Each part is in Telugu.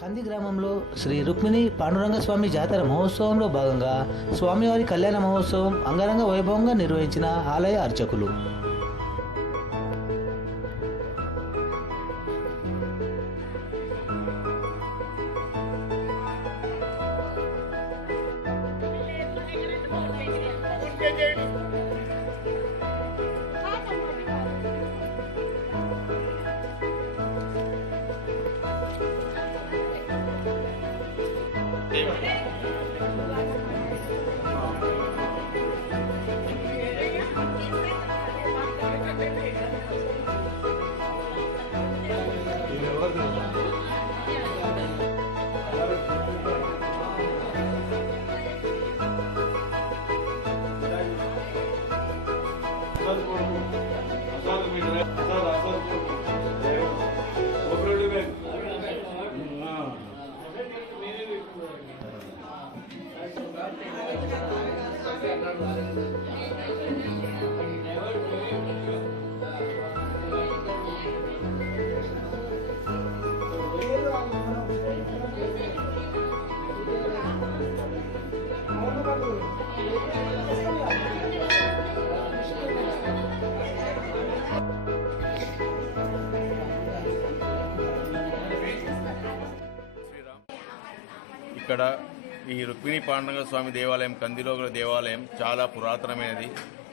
కంది గ్రామంలో శ్రీ రుక్మిణి పాండురంగ స్వామి జాతర మహోత్సవంలో భాగంగా స్వామివారి కళ్యాణ మహోత్సవం అంగరంగ వైభవంగా నిర్వహించిన ఆలయ అర్చకులు. ఇక్కడ ఈ రుక్మిణి పాండురంగ స్వామి దేవాలయం కందిలో దేవాలయం చాలా పురాతనమైనది.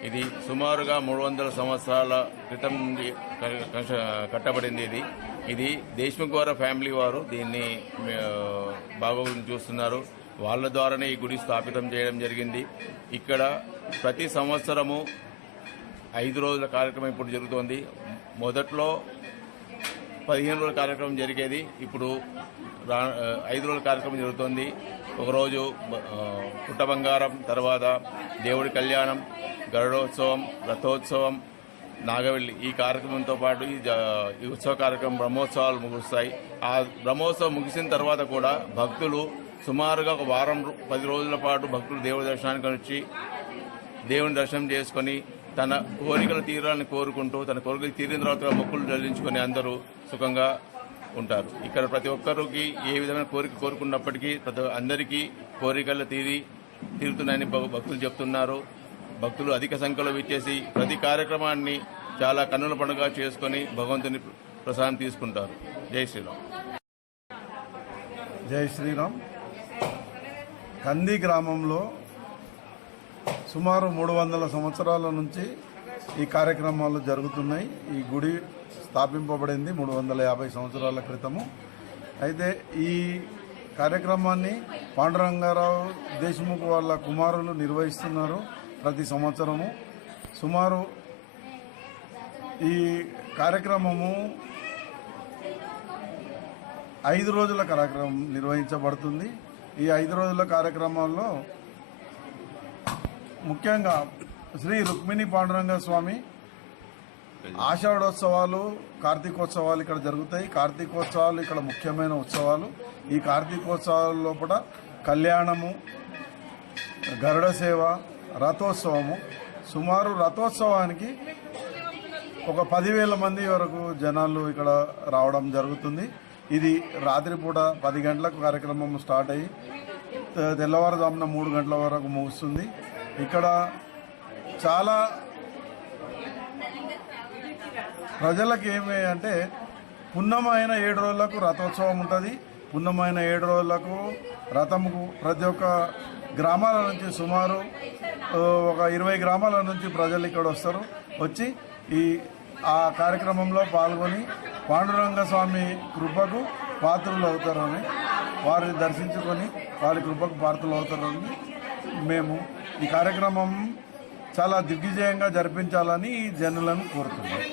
ఇది సుమారుగా 300 సంవత్సరాల క్రితం కట్టబడింది. ఇది దేశ్ముఖ్ వారి ఫ్యామిలీ వారు దీన్ని బాగోగులు చూస్తున్నారు. వాళ్ళ ద్వారానే ఈ గుడి స్థాపితం చేయడం జరిగింది. ఇక్కడ ప్రతి సంవత్సరము 5 రోజుల కార్యక్రమం ఇప్పుడు జరుగుతోంది. మొదట్లో 15 రోజుల కార్యక్రమం జరిగేది. ఇప్పుడు 5 రోజుల కార్యక్రమం జరుగుతోంది. ఒకరోజు పుట్ట బంగారం, తర్వాత దేవుడి కళ్యాణం, గరుడోత్సవం, రథోత్సవం, నాగవెల్లి ఈ కార్యక్రమంతో పాటు ఈ ఉత్సవ కార్యక్రమం బ్రహ్మోత్సవాలు ముగుస్తాయి. ఆ బ్రహ్మోత్సవం ముగిసిన తర్వాత కూడా భక్తులు సుమారుగా ఒక వారం 10 రోజుల పాటు భక్తులు దేవుడి దర్శనానికి వచ్చి దేవుని దర్శనం చేసుకుని తన కోరికలు తీరాలని కోరుకుంటూ తన కోరికలు తీరిన తర్వాత మొక్కులు చెల్లించుకుని అందరూ సుఖంగా ఉంటారు. ఇక్కడ ప్రతి ఒక్కరికి ఏ విధమైన కోరిక కోరుకున్నప్పటికీ అందరికీ కోరికలు తీరుతున్నాయని భక్తులు చెప్తున్నారు. భక్తులు అధిక సంఖ్యలో విచ్చేసి ప్రతి కార్యక్రమాన్ని చాలా కన్నుల పండుగ చేసుకుని భగవంతుని ప్రసాదం తీసుకుంటారు. జై శ్రీరామ్. జై శ్రీరామ్. కంది గ్రామంలో సుమారు 300 సంవత్సరాల నుంచి ఈ కార్యక్రమాలు జరుగుతున్నాయి. ఈ గుడి స్థాపింపబడింది 350 సంవత్సరాల క్రితము. అయితే ఈ కార్యక్రమాన్ని పాండురంగారావు దేశ్ముఖ్ వాళ్ళ కుమారులు నిర్వహిస్తున్నారు ప్రతి సంవత్సరము. సుమారు ఈ కార్యక్రమము 5 రోజుల కార్యక్రమం నిర్వహించబడుతుంది. ఈ 5 రోజుల కార్యక్రమాల్లో ముఖ్యంగా శ్రీ రుక్మిణి పాండురంగ స్వామి ఆషాఢోత్సవాలు, కార్తీకోత్సవాలు ఇక్కడ జరుగుతాయి. కార్తీకోత్సవాలు ఇక్కడ ముఖ్యమైన ఉత్సవాలు. ఈ కార్తీకోత్సవాల లోపల కళ్యాణము, గరుడ సేవ, రథోత్సవము. సుమారు రథోత్సవానికి ఒక 10,000 మంది వరకు జనాలు ఇక్కడ రావడం జరుగుతుంది. ఇది రాత్రిపూట 10 గంటలకు కార్యక్రమం స్టార్ట్ అయ్యి తెల్లవారుజామున 3 గంటల వరకు ముగుస్తుంది. ఇక్కడ చాలా ప్రజలకు ఏమి అంటే పున్నమైన 7 రోజులకు రథోత్సవం ఉంటుంది. పున్నమైన 7 రోజులకు రథముకు ప్రతి ఒక్క గ్రామాల నుంచి సుమారు ఒక 20 గ్రామాల నుంచి ప్రజలు ఇక్కడ వస్తారు. వచ్చి ఆ కార్యక్రమంలో పాల్గొని పాండురంగ స్వామి కృపకు పాత్రులు అవుతారని, వారిని దర్శించుకొని వారి కృపకు పాత్రులు అవుతారని మేము ఈ కార్యక్రమం చాలా దిగ్విజయంగా జరిపించాలని ఈ జనులను కోరుతున్నాం.